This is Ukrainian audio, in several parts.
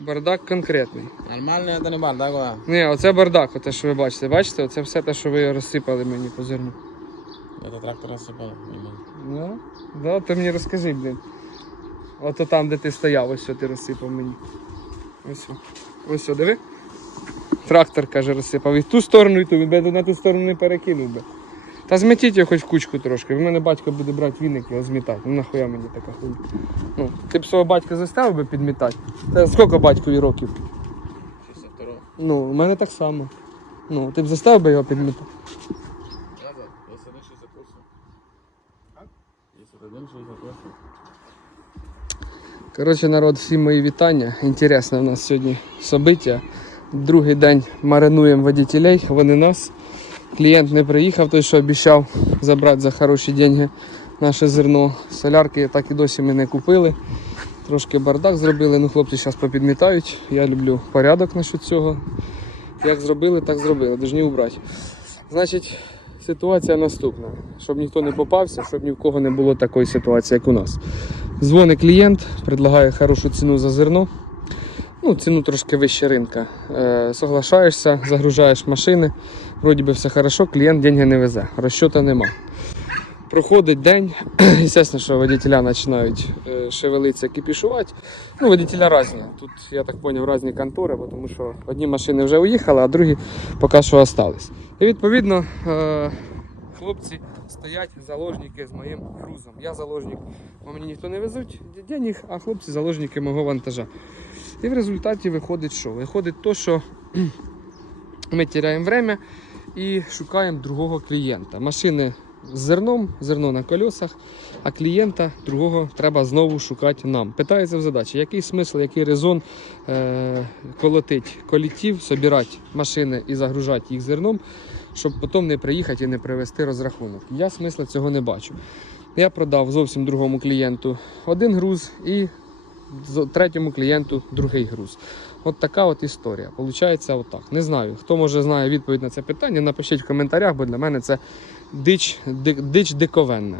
Бардак конкретний. Нормальний це не бардак, а? Ні, оце бардак, оте, що ви бачите. Бачите, оце все те, що ви розсипали мені по зерну. Це трактор розсипав. Да? Да, ти мені розкажи, блін. Ото там, де ти стояв, ось що ти розсипав мені. Ось. Ось, диви. Трактор, каже, розсипав. І в ту сторону, і ту, він би на ту сторону не перекинув би. Та зметіть його хоч в кучку трошки. В мене батько буде брати віник його змітати. Ну нахуя мені така хуйня. Ну, ти б свого батька заставив би підмітати. Та скільки батькові років? 62. Ну, у мене так само. Ну, ти б заставив би його підмітати. Назад. Є 168. Є 168. Коротше, народ, всім мої вітання. Інтересне у нас сьогодні собиття. Другий день маринуємо водителей, вони нас. Клієнт не приїхав, той, що обіцяв забрати за хороші деньги наше зерно. Солярки так і досі ми не купили. Трошки бардак зробили, ну хлопці зараз попідмітають. Я люблю порядок насчет цього. Як зробили, так зробили, повинні убрати. Значить, ситуація наступна. Щоб ніхто не попався, щоб ні в кого не було такої ситуації, як у нас. Дзвонить клієнт, предлагає хорошу ціну за зерно. Ну, ціну трошки вище ринка. Е, соглашаєшся, загружаєш машини, вроді би все хорошо, клієнт деньги не везе, розчота нема. Проходить день, звісно, що водителя починають е, шевелитися, кипішувати. Ну, водителя різні. Тут, я так зрозумів, різні контори, тому що одні машини вже уїхали, а другі поки що залишились. І відповідно е, хлопці стоять заложники з моїм грузом. Я заложник, бо мені ніхто не везуть денег, а хлопці заложники мого вантажа. І в результаті виходить що? Виходить то, що ми тіряємо время і шукаємо другого клієнта. Машини з зерном, зерно на колесах, а клієнта другого треба знову шукати нам. Питається в задачі, який смисл, який резон е- колотить колітів, собирати машини і загружати їх зерном, щоб потім не приїхати і не привезти розрахунок. Я смисла цього не бачу. Я продав зовсім другому клієнту один груз і третьому клієнту другий груз. От така от історія. Получається отак. Не знаю. Хто може знає відповідь на це питання, напишіть в коментарях, бо для мене це дич, ди- дич диковенна.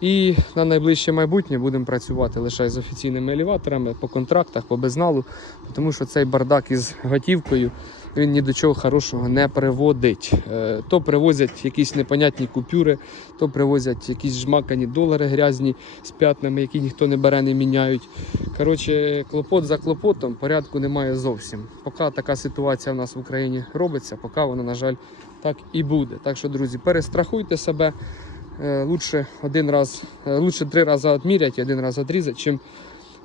І на найближче майбутнє будемо працювати лише з офіційними елеваторами по контрактах, по безналу, тому що цей бардак із готівкою він ні до чого хорошого не приводить. Е, То привозять якісь непонятні купюри, то привозять якісь жмакані долари грязні з п'ятнами, які ніхто не бере, не міняють. Коротше, клопот за клопотом порядку немає зовсім. Поки така ситуація в нас в Україні робиться, поки вона, на жаль, так і буде. Так що, друзі, перестрахуйте себе. Е, Лучше один раз, е, лучше три рази відміряти, один раз відрізати, чим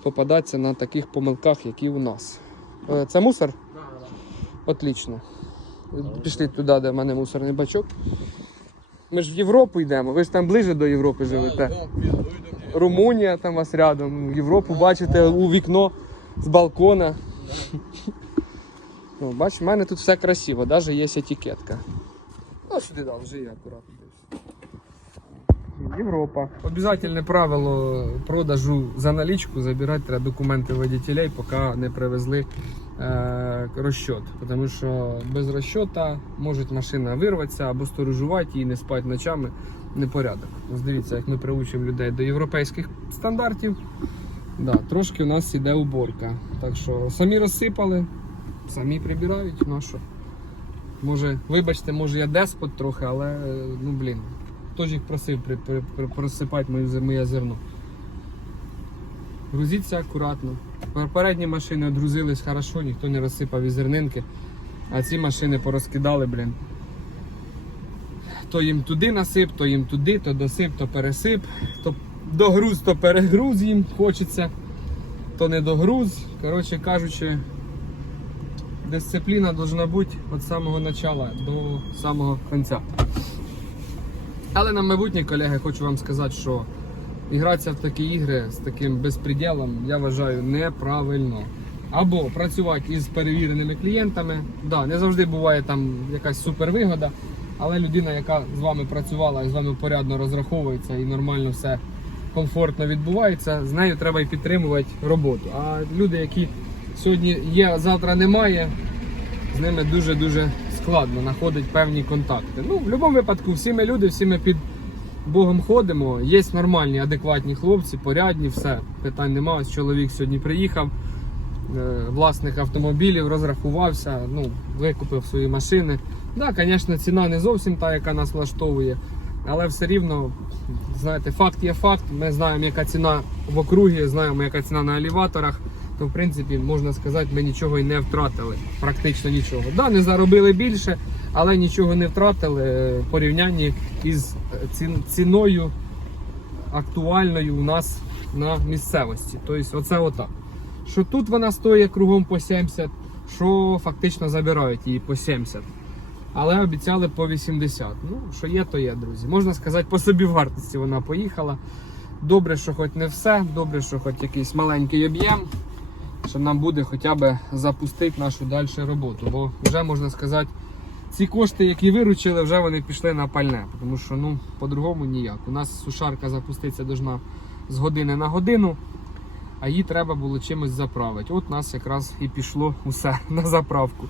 попадатися на таких помилках, які у нас. Це мусор? Отлично. Пішли туди, де в мене мусорний бачок. Ми ж в Європу йдемо, ви ж там ближче до Європи живете. Румунія там у вас рядом, Європу бачите у вікно з балкона. Ну, бач, в мене тут все красиво, навіть є етикетка. Ну, сюди дав, вже я акуратно. Європа. Обязательне правило продажу за налічку забирати треба документи водителей, поки не привезли е, розчет. Тому що без розчота може машина вирватися або сторожувати і не спати ночами. Непорядок. Ось дивіться, як ми приучимо людей до європейських стандартів. Да, трошки у нас іде уборка. Так що самі розсипали, самі прибирають. Ну що? Може, вибачте, може я деспот трохи, але ну блін. Хто ж їх просив при, при, при, просипати моє, моє зерно? Грузіться акуратно. Передні машини відгрузились хорошо, ніхто не розсипав із зернинки. А ці машини порозкидали, блін. То їм туди насип, то їм туди, то досип, то пересип, то догруз, то перегруз їм хочеться, то не догруз. Коротше кажучи, дисципліна повинна бути від самого початку до самого кінця. Але на майбутнє, колеги, хочу вам сказати, що ігратися в такі ігри з таким безпреділом, я вважаю неправильно. Або працювати із перевіреними клієнтами. Да, не завжди буває там якась супервигода, але людина, яка з вами працювала і з вами порядно розраховується і нормально все комфортно відбувається, з нею треба і підтримувати роботу. А люди, які сьогодні є, а завтра немає, з ними дуже-дуже складно знаходити певні контакти. Ну, в будь-якому випадку, всі ми люди, всі ми під Богом ходимо. Є нормальні, адекватні хлопці, порядні, все. Питань немає. Чоловік сьогодні приїхав. власник автомобілів, розрахувався, ну, викупив свої машини. Так, да, звісно, ціна не зовсім та, яка нас влаштовує, але все рівно, знаєте, факт є факт. Ми знаємо, яка ціна в округі, знаємо, яка ціна на елеваторах. То, в принципі, можна сказати, ми нічого і не втратили. Практично нічого. Да, не заробили більше, але нічого не втратили е, в порівнянні із е, ціною актуальною у нас на місцевості. Тобто, оце отак. Що тут вона стоїть кругом по 70, що фактично забирають її по 70. Але обіцяли по 80. Ну, що є, то є, друзі. Можна сказати, по собі вартості вона поїхала. Добре, що хоч не все, добре, що хоч якийсь маленький об'єм, що нам буде хоча б запустити нашу далі роботу. Бо вже можна сказати, ці кошти, які виручили, вже вони пішли на пальне. Тому що ну, по-другому ніяк. У нас сушарка запуститься должна з години на годину, а її треба було чимось заправити. От нас якраз і пішло усе на заправку.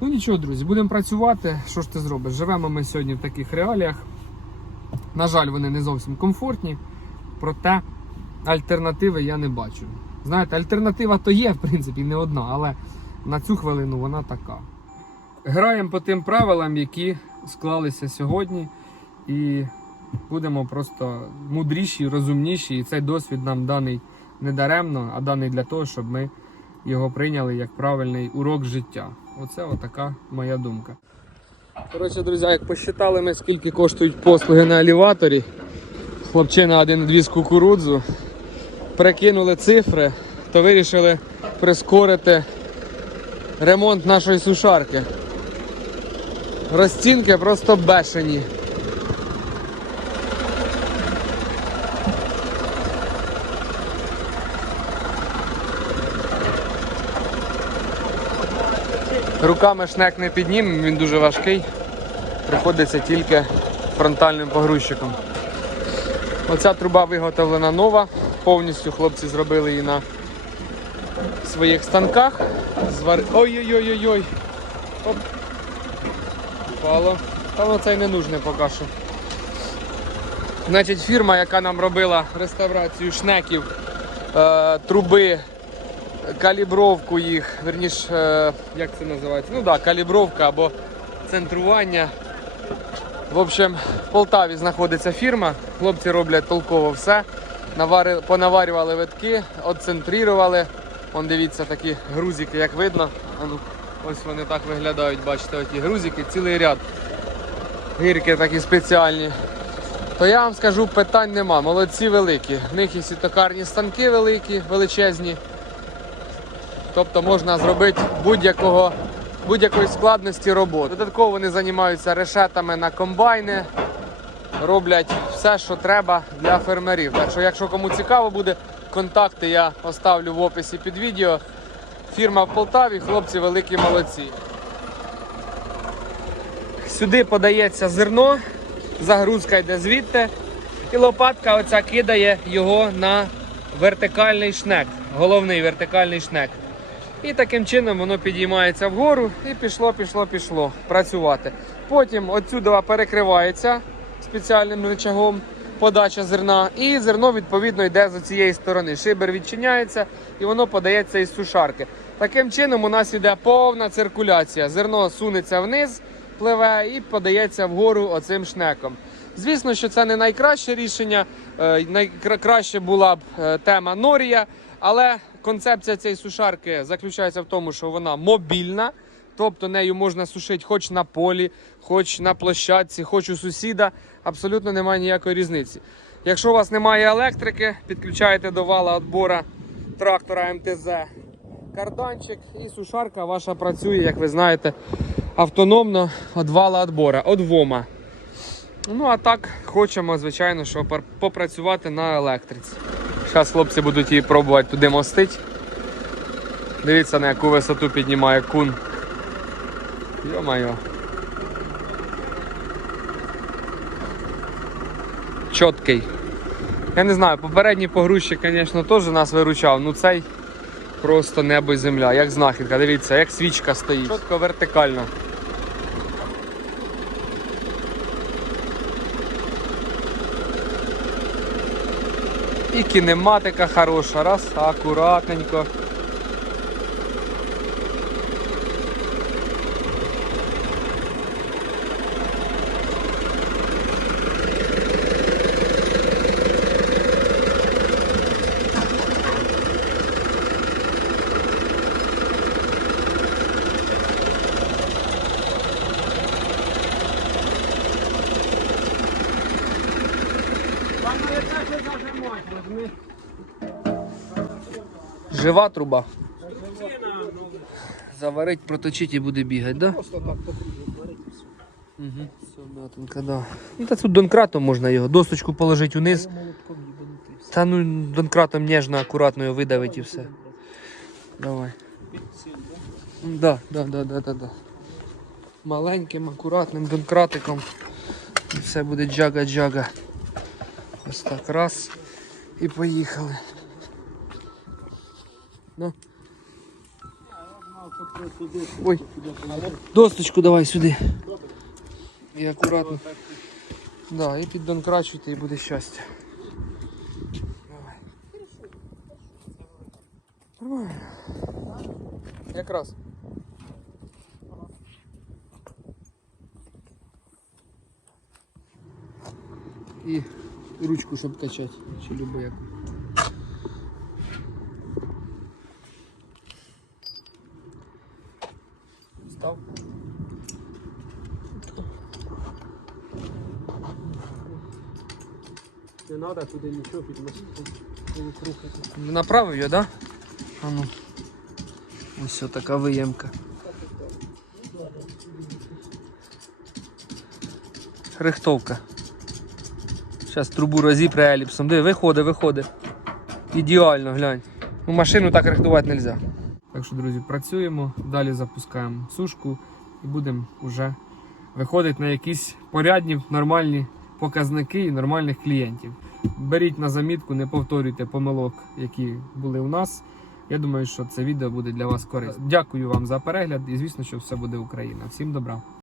Ну нічого, друзі, будемо працювати. Що ж ти зробиш? Живемо ми сьогодні в таких реаліях. На жаль, вони не зовсім комфортні, проте альтернативи я не бачу. Знаєте, альтернатива то є, в принципі, не одна, але на цю хвилину вона така. Граємо по тим правилам, які склалися сьогодні, і будемо просто мудріші, розумніші. І цей досвід нам даний не даремно, а даний для того, щоб ми його прийняли як правильний урок життя. Оце отака моя думка. Коротше, друзі, як посчитали ми, скільки коштують послуги на елеваторі. Хлопчина один відвіз кукурудзу. Прикинули цифри, то вирішили прискорити ремонт нашої сушарки. Розцінки просто бешені. Руками шнек не піднімемо, він дуже важкий. Приходиться тільки фронтальним погрузчиком. Оця труба виготовлена нова. Повністю хлопці зробили її на своїх станках. Звар... Ой-ой-ой-ой-ой. Оп. Впало. Та воно це й не нужне поки що. Значить, фірма, яка нам робила реставрацію шнеків, е, труби, калібровку їх, верніш, е, як це називається? Ну так, да, калібровка або центрування. В общем, в Полтаві знаходиться фірма. Хлопці роблять толково все. Навари, понаварювали витки, отцентрірували. Вон дивіться такі грузики, як видно. Ну, ось вони так виглядають, бачите, оті грузики, цілий ряд. Гірки такі спеціальні. То я вам скажу, питань нема. Молодці великі. В них і сітокарні станки великі, величезні. Тобто можна зробити будь-якого будь-якої складності роботи. Додатково вони займаються решетами на комбайни, роблять все, що треба для фермерів. Так що, якщо кому цікаво буде, контакти я оставлю в описі під відео. Фірма в Полтаві, хлопці великі молодці. Сюди подається зерно, загрузка йде звідти, і лопатка оця кидає його на вертикальний шнек, головний вертикальний шнек. І таким чином воно підіймається вгору і пішло, пішло, пішло працювати. Потім отсюди перекривається спеціальним рычагом подача зерна, і зерно відповідно йде з цієї сторони. Шибер відчиняється і воно подається із сушарки. Таким чином у нас йде повна циркуляція. Зерно сунеться вниз, пливе і подається вгору оцим шнеком. Звісно, що це не найкраще рішення. Е, Найкраще була б е, тема Норія, але концепція цієї сушарки заключається в тому, що вона мобільна. Тобто нею можна сушити хоч на полі, хоч на площадці, хоч у сусіда. Абсолютно немає ніякої різниці. Якщо у вас немає електрики, підключаєте до вала відбора трактора МТЗ карданчик і сушарка ваша працює, як ви знаєте, автономно від вала відбора, від ВОМа. Ну а так хочемо, звичайно, що попрацювати на електриці. Зараз хлопці будуть її пробувати туди мостити. Дивіться, на яку висоту піднімає кун. Йо-майо. Чоткий. Я не знаю, попередній погрузчик, звісно, теж нас виручав, ну цей просто небо і земля, як знахідка. Дивіться, як свічка стоїть. Чітко вертикально. І кінематика хороша, раз, акуратненько. Жива труба. Заварить, проточить і буде бігати, да? Просто так. Угу. Да. Ну, та тут донкратом можна його, досточку положити все. Та ну донкратом ніжно, акуратно його видавить і все. Давай. Да, да, да, да, да, да. Маленьким, акуратним донкратиком. І все буде джага-джага. Ось так раз. І поїхали. Ну. Ой, досточку давай сюди. І акуратно. Да, і піддонкрачуйте і буде щастя. Давай. Нормально. Якраз. І ручку, щоб качати, чи любо як. Став. Не треба туди нічого підмостити. Полукрухати. Направив його, да? А ну. Ось така виємка. Рихтовка. Зараз трубу розіпре еліпсом. Диви, виходить, виходить. Ідеально, глянь. Ну, машину так рихтувати не можна. Так що, друзі, працюємо, далі запускаємо сушку і будемо вже виходити на якісь порядні, нормальні показники і нормальних клієнтів. Беріть на замітку, не повторюйте помилок, які були у нас. Я думаю, що це відео буде для вас корисним. Дякую вам за перегляд і звісно, що все буде Україна. Всім добра.